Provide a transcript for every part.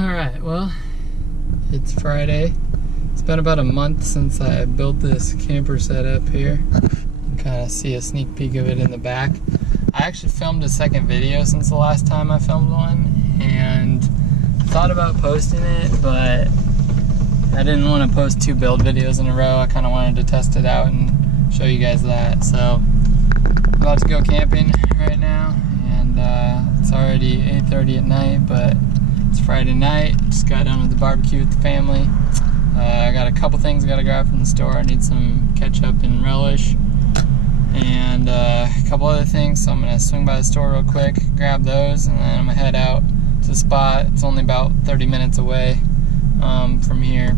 Alright, well, it's Friday. It's been about a month since I built this camper setup here. You can kind of see a sneak peek of it in the back. I actually filmed a second video since the last time I filmed one, and thought about posting it, but I didn't want to post 2 build videos in a row. I kind of wanted to test it out and show you guys that. So, I'm about to go camping right now, and it's already 8:30 at night, but it's Friday night. Just got done with the barbecue with the family. I got a couple things I gotta grab from the store. I need some ketchup and relish, and a couple other things, so I'm gonna swing by the store real quick, grab those, and then I'm gonna head out to the spot. It's only about 30 minutes away from here.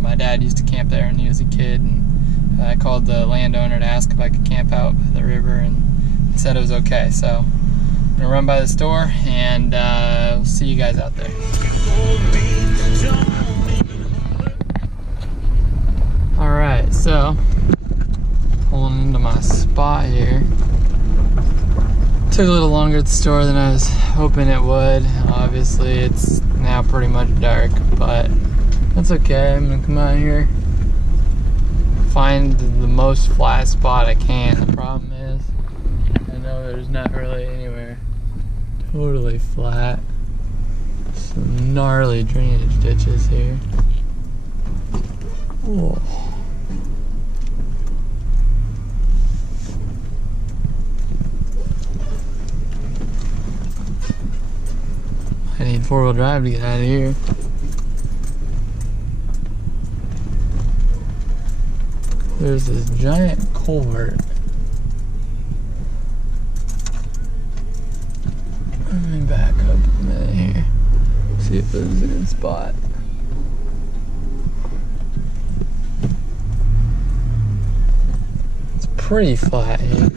My dad used to camp there when he was a kid, and I called the landowner to ask if I could camp out by the river, and he said it was okay. So I'm gonna run by the store, and we'll see you guys out there. Alright, so pulling into my spot here. Took a little longer at the store than I was hoping it would. Obviously it's now pretty much dark, but that's okay. I'm gonna come out here, find the most flat spot I can. The problem is, I know there's not really anywhere totally flat. Some gnarly drainage ditches here. Whoa. I need 4-wheel drive to get out of here. There's this giant culvert. Let me back up a minute here. See if there's a good spot. It's pretty flat here.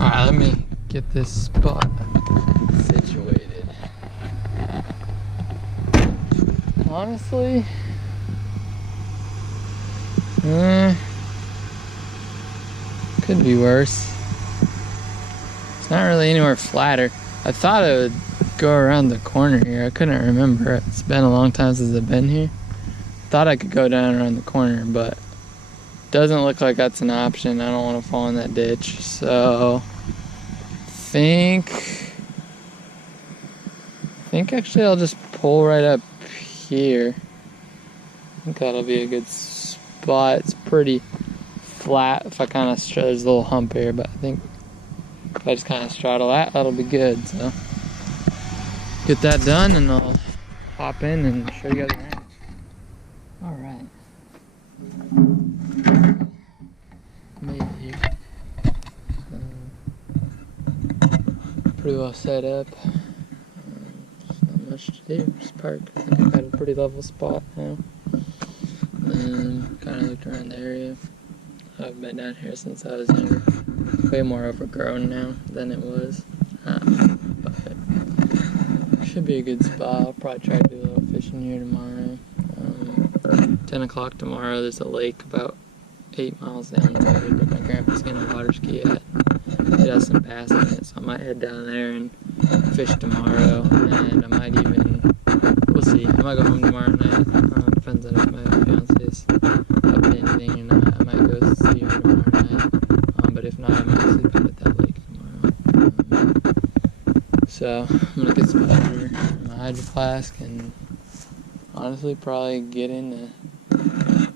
Alright, let me get this spot situated. Honestly, could be worse. It's not really anywhere flatter. I thought it would go around the corner here. I couldn't remember. It's been a long time since I've been here. Thought I could go down around the corner, but doesn't look like that's an option. I don't want to fall in that ditch. So I think actually I'll just pull right up here. I think that'll be a good spot. It's pretty flat. If I kind of there's a little hump here, but I think if I just kind of straddle that, that'll be good. So get that done, and I'll hop in and show you guys around. All right, made it here. Pretty well set up. Not much to do, just park. I think I've got a pretty level spot now. And kind of looked around the area. I've been down here since I was younger. Way more overgrown now than it was. But should be a good spot. I'll probably try to do a little fishing here tomorrow. 10 o'clock tomorrow, there's a lake about 8 miles down the road that my grandpa's gonna water ski at. It has some bass in it, so I might head down there and fish tomorrow, and I might even, we'll see, I might go home tomorrow night. Depends on if my fiance's up in anything or not. I might go see her tomorrow night, but if not, I might sleep out at that lake tomorrow. So I'm gonna get some water in my hydro flask, and honestly probably get in the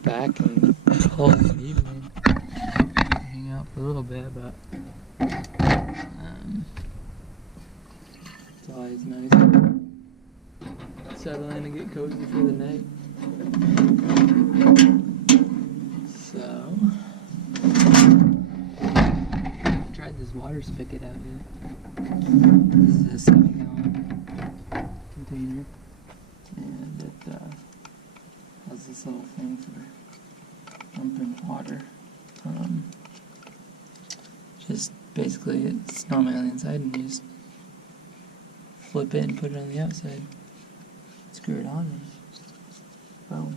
back and call it an evening. Hang out for a little bit, but it's always nice to settle in and get cozy for the night. So, I tried this water spigot out here. This is a 7-gallon container, and it has this little thing for pumping water. Just basically, it's normally on the inside, and you just flip it and put it on the outside. Screw it on, and boom.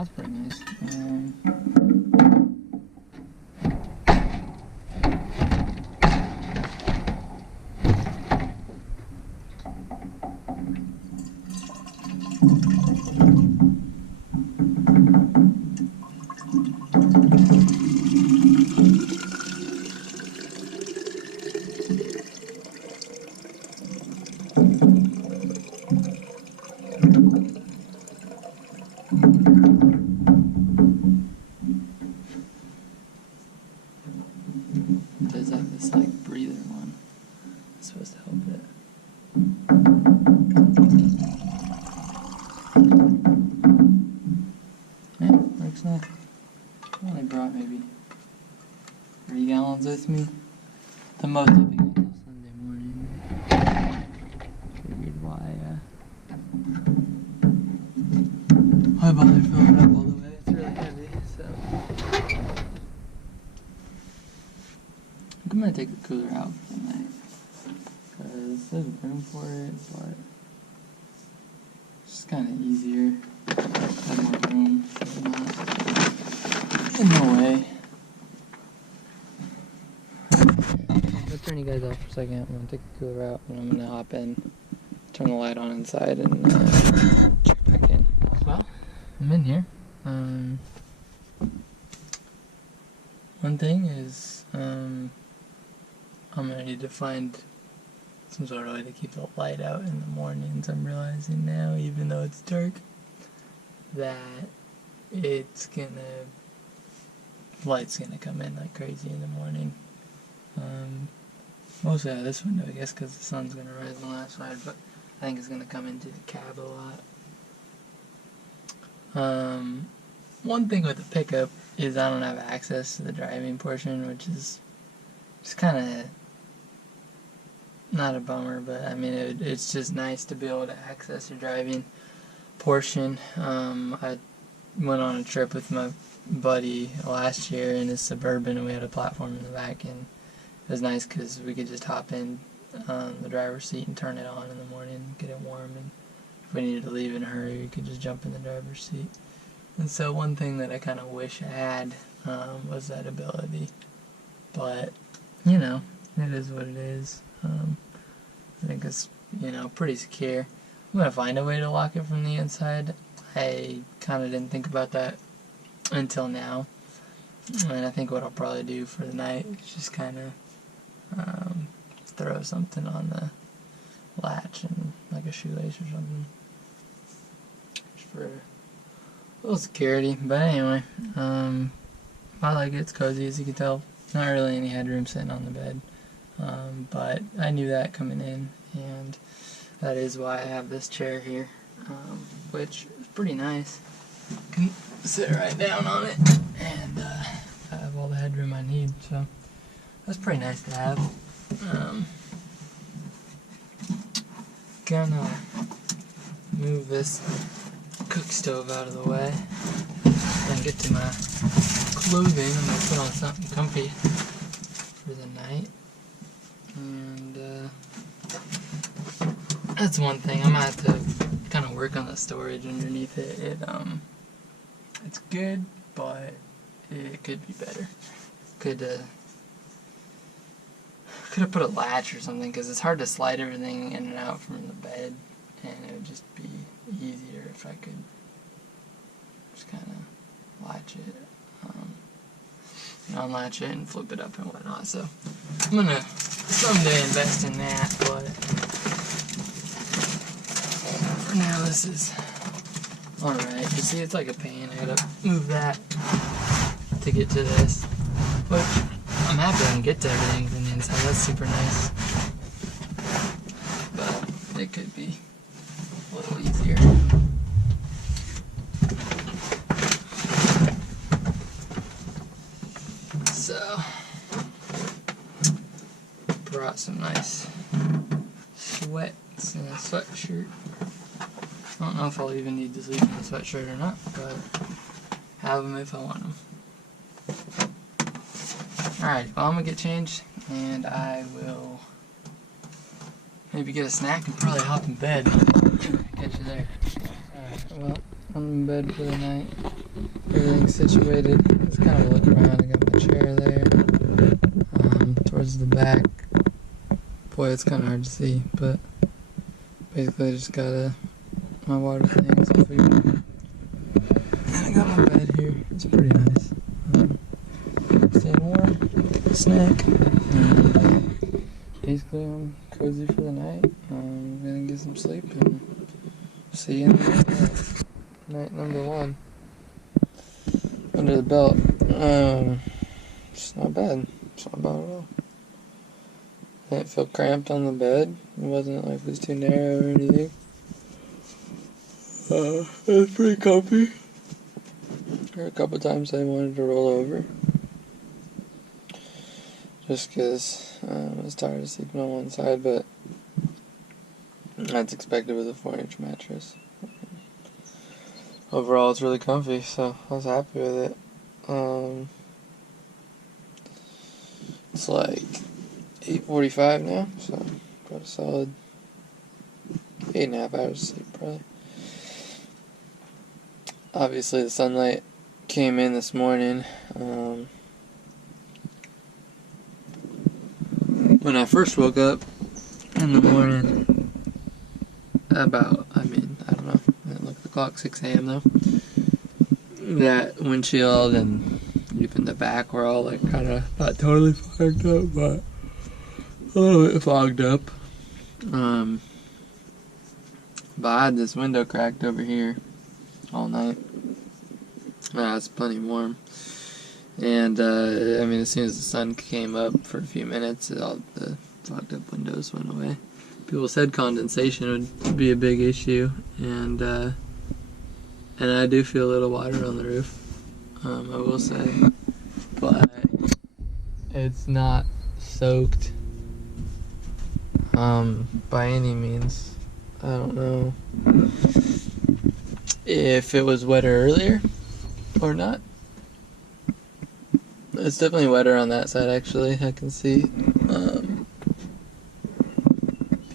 that's pretty nice. It does have this like breather one. It's supposed to help it. Yeah, works nice. I only brought maybe 3 gallons with me. The most I'll be going till Sunday morning. Figured why bother filling it up all the way? It's really heavy, so. I'm gonna take the cooler out for the night. Because there's room for it, but it's just kind of easier. Have more room, so not in the way. I'm gonna turn you guys off for a second. I'm gonna take the cooler out and I'm gonna hop in, turn the light on inside, and check back in. Well, I'm in here. One thing is, I'm gonna need to find some sort of way to keep the light out in the mornings. I'm realizing now, even though it's dark, that light's gonna come in like crazy in the morning. Mostly out of this window, I guess, because the sun's gonna rise on that side, but I think it's gonna come into the cab a lot. One thing with the pickup is I don't have access to the driving portion, which is just kind of not a bummer, but I mean it's just nice to be able to access your driving portion. I went on a trip with my buddy last year in his Suburban, and we had a platform in the back, and it was nice because we could just hop in the driver's seat and turn it on in the morning, get it warm, and if we needed to leave in a hurry, we could just jump in the driver's seat. And so one thing that I kind of wish I had was that ability, but you know, it is what it is. I think it's, you know, pretty secure. I'm gonna find a way to lock it from the inside. I kind of didn't think about that until now, and I think what I'll probably do for the night is just kind of throw something on the latch, and like a shoelace or something, just for a little security. But anyway, I like it. It's cozy, as you can tell. Not really any headroom sitting on the bed, but I knew that coming in, and that is why I have this chair here, which is pretty nice. I can sit right down on it, and I have all the headroom I need, so that's pretty nice to have. Gonna move this cook stove out of the way, then get to my clothing. I'm gonna put on something comfy for the night, and that's one thing. I might have to kind of work on the storage underneath it. It's good, but it could be better. Could have put a latch or something, because it's hard to slide everything in and out from the bed, and it would just be easier if I could just kind of latch it, and unlatch it and flip it up and whatnot. So I'm gonna someday invest in that, but for now this is alright. You see, it's like a pain. I gotta move that to get to this, but I'm happy I can get to everything from the inside. That's super nice, but it could be a little easier. So, brought some nice sweats and a sweatshirt. I don't know if I'll even need to sleep in a sweatshirt or not, but have them if I want them. Alright, well, I'm gonna get changed, and I will maybe get a snack and probably hop in bed. Catch you there. Alright, well, I'm in bed for the night. everything's situated. It's kind of a look around. I got my chair there. Towards the back. Boy, it's kind of hard to see, but basically I just got my water things and food. And I got my bed here. It's pretty nice. Staying warm, snack, and basically I'm cozy for the night. I'm gonna get some sleep and see you in the night. Night number 1. Under the belt. It's not bad. It's not bad at all. I didn't feel cramped on the bed. It wasn't like it was too narrow or anything. It was pretty comfy. There were a couple times I wanted to roll over. Just because I was tired of sleeping on one side, but that's expected with a 4-inch mattress. Overall, it's really comfy, so I was happy with it. It's like 8:45 now, so got a solid 8.5 hours of sleep, probably. Obviously, the sunlight came in this morning. When I first woke up in the morning, I don't know, I didn't look at the clock, 6 a.m. though. That windshield and even the back were all like kind of not totally fogged up, but a little bit fogged up. But I had this window cracked over here all night. It's plenty warm. And, as soon as the sun came up for a few minutes, all the fogged up windows went away. People said condensation would be a big issue, and I do feel a little water on the roof, I will say, but it's not soaked, by any means. I don't know if it was wetter earlier or not. It's definitely wetter on that side, actually, I can see,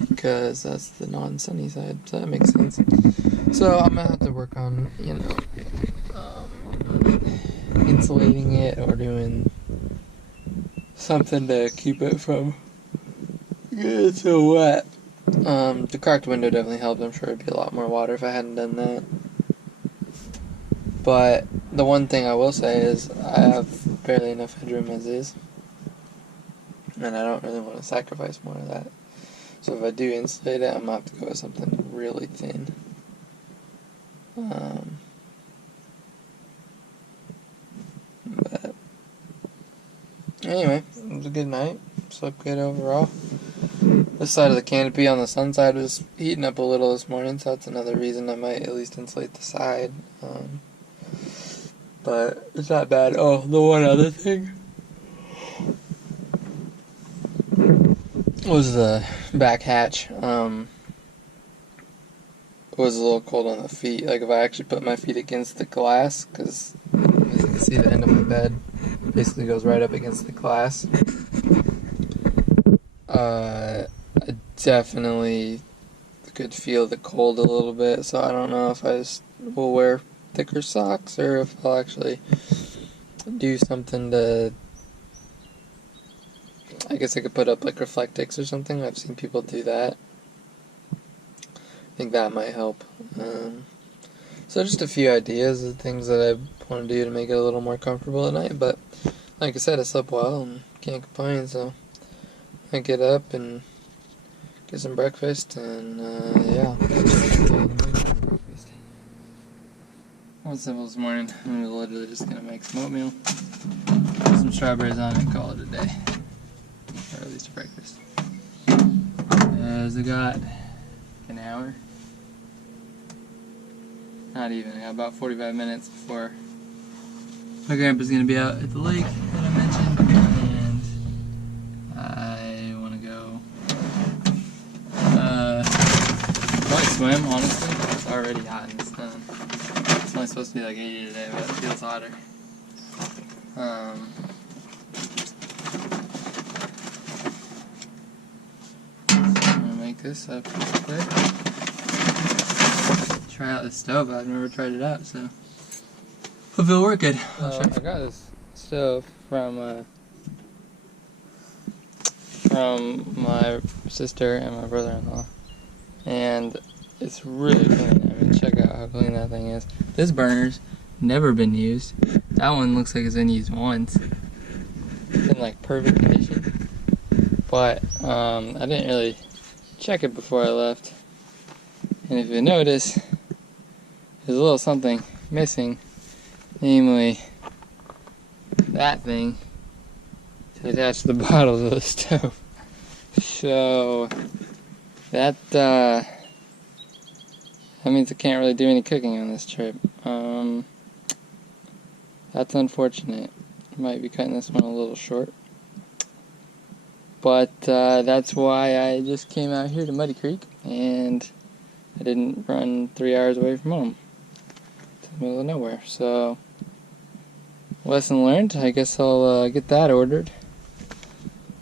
because that's the non-sunny side, so that makes sense. So I'm gonna have to work on, insulating it or doing something to keep it from getting so wet. The cracked window definitely helped. I'm sure it'd be a lot more water if I hadn't done that. But the one thing I will say is I have barely enough headroom as is, and I don't really want to sacrifice more of that. So if I do insulate it, I'm gonna have to go with something really thin. But anyway, it was a good night. Slept good overall. This side of the canopy on the sun side was heating up a little this morning, so that's another reason I might at least insulate the side. But it's not bad. Oh, the one other thing was the back hatch. It was a little cold on the feet. Like if I actually put my feet against the glass, because as you can see, the end of my bed basically goes right up against the glass. I definitely could feel the cold a little bit, so I don't know if I just will wear thicker socks or if I'll actually do something to, I guess I could put up like Reflectix or something. I've seen people do that. I think that might help. So just a few ideas of things that I want to do to make it a little more comfortable at night, but like I said, I slept well and can't complain, so I get up and get some breakfast, and yeah. What's simple this morning? I'm literally just gonna make some oatmeal, put some strawberries on it, and call it a day. Or at least breakfast. As I got an hour. Not even, I got about 45 minutes before my grandpa's gonna be out at the lake that I mentioned, and I wanna go probably swim, honestly. It's already hot in the sun. It's only supposed to be like 80 today, but it feels hotter. I'm gonna make this up real quick. Try out the stove. I've never tried it out, so Hope it'll work good. I got this stove from my sister and my brother-in-law, and it's really clean. I mean, check out how clean that thing is. This burner's never been used. That one looks like it's been used once. It's in like perfect condition, but I didn't really check it before I left. And if you notice, there's a little something missing, namely that thing to attach the bottle to the stove. So that means I can't really do any cooking on this trip. That's unfortunate. Might be cutting this one a little short. But that's why I just came out here to Muddy Creek, and I didn't run 3 hours away from home to the middle of nowhere. So, lesson learned. I guess I'll get that ordered.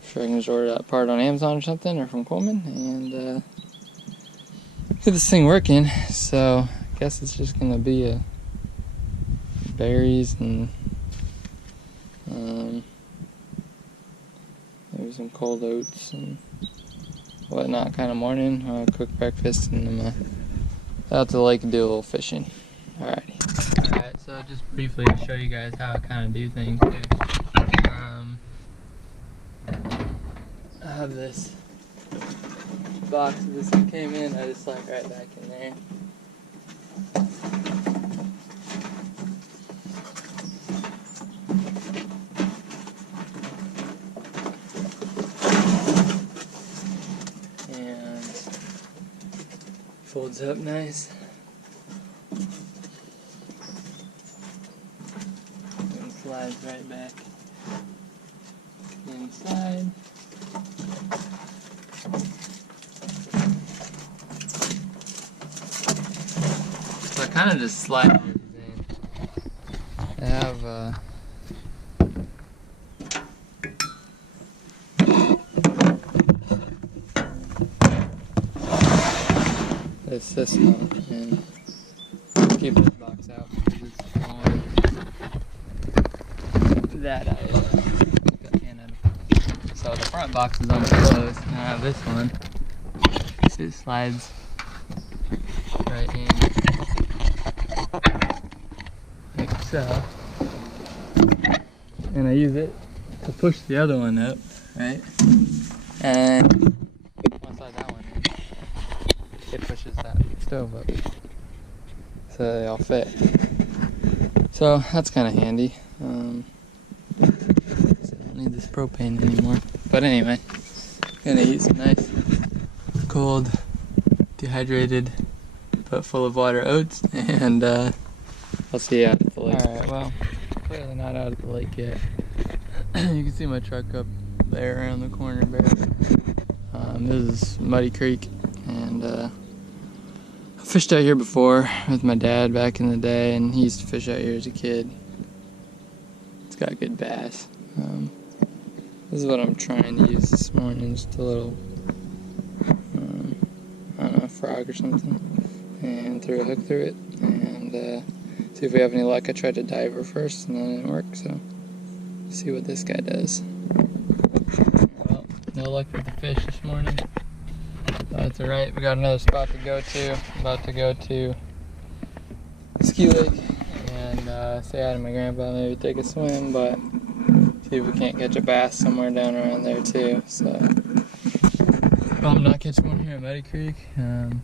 Sure, I can just order that part on Amazon or something, or from Coleman, and get this thing working. So, I guess it's just gonna be berries and maybe some cold oats and whatnot kind of morning. I'll cook breakfast, and I'm out to the lake and do a little fishing. Alrighty. Alright, so just briefly to show you guys how I kind of do things here. I have this box that this one came in, I just slide right back in there. And folds up nice. And slides right back inside. So I kind of just slide all these in. I have this system, and keep this box out because it's on that I got hand out of. So the front box is unclosed, and I have this one. So it slides right in like so, and I use it to push the other one up, right? And once I slide that one in, it pushes that stove up so they all fit. So that's kind of handy. So I don't need this propane anymore. But anyway, gonna eat some nice cold, dehydrated, but full of water oats, and I'll see you out at the lake. Alright, well, clearly not out at the lake yet. You can see my truck up there around the corner there. This is Muddy Creek, and I fished out here before with my dad back in the day, and he used to fish out here as a kid. It's got good bass. This is what I'm trying to use this morning, just a little, I don't know, frog or something, and threw a hook through it, and see if we have any luck. I tried to diver first, and that didn't work, so see what this guy does. Well, no luck with the fish this morning. That's alright, we got another spot to go to. I'm about to go to Ski Lake and say hi to my grandpa, maybe take a swim, but see if we can't catch a bass somewhere down around there too. So, I'm not catching one here at Muddy Creek. Kind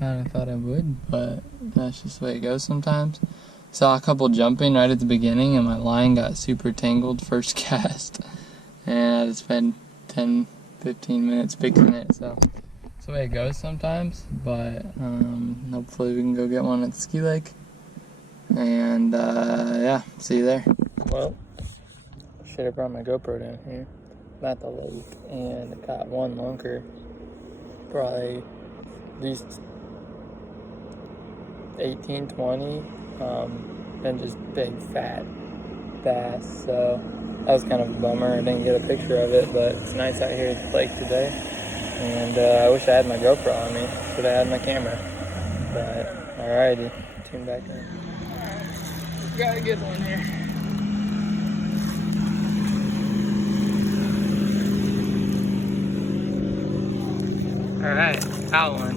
of thought I would, but that's just the way it goes sometimes. Saw a couple jumping right at the beginning, and my line got super tangled first cast, and I had to spend 10-15 minutes fixing it. So that's the way it goes sometimes, but hopefully we can go get one at the ski lake, and yeah, see you there. Well, should have brought my GoPro down here. I'm at the lake, and I caught one lunker, probably at least 18, 20, and just big fat bass. So that was kind of a bummer. I didn't get a picture of it, but it's nice out here at the lake today. And I wish I had my GoPro on me. Should have had my camera. But alrighty, tune back in. Got a good one here. Alright, got one.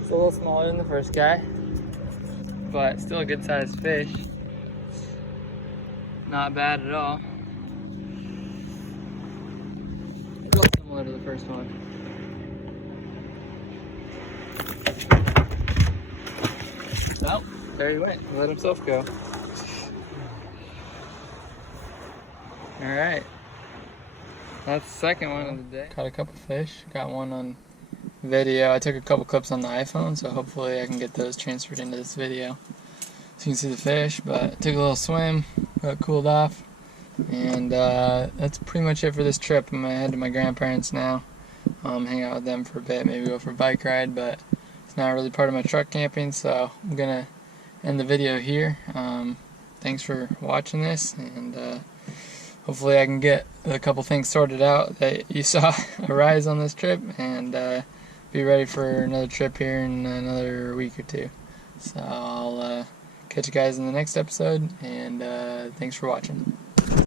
It's a little smaller than the first guy, but still a good sized fish. Not bad at all. Real similar to the first one. Oh, there he went. He let himself go. Alright. That's the second one of the day. Caught a couple fish. Got one on video. I took a couple clips on the iPhone, so hopefully I can get those transferred into this video. So you can see the fish, but took a little swim, got cooled off, and that's pretty much it for this trip. I'm gonna head to my grandparents now, hang out with them for a bit, maybe go for a bike ride, but it's not really part of my truck camping, so I'm gonna end the video here. Thanks for watching this, and hopefully I can get a couple things sorted out that you saw arise on this trip, and be ready for another trip here in another week or two. So I'll catch you guys in the next episode, and thanks for watching.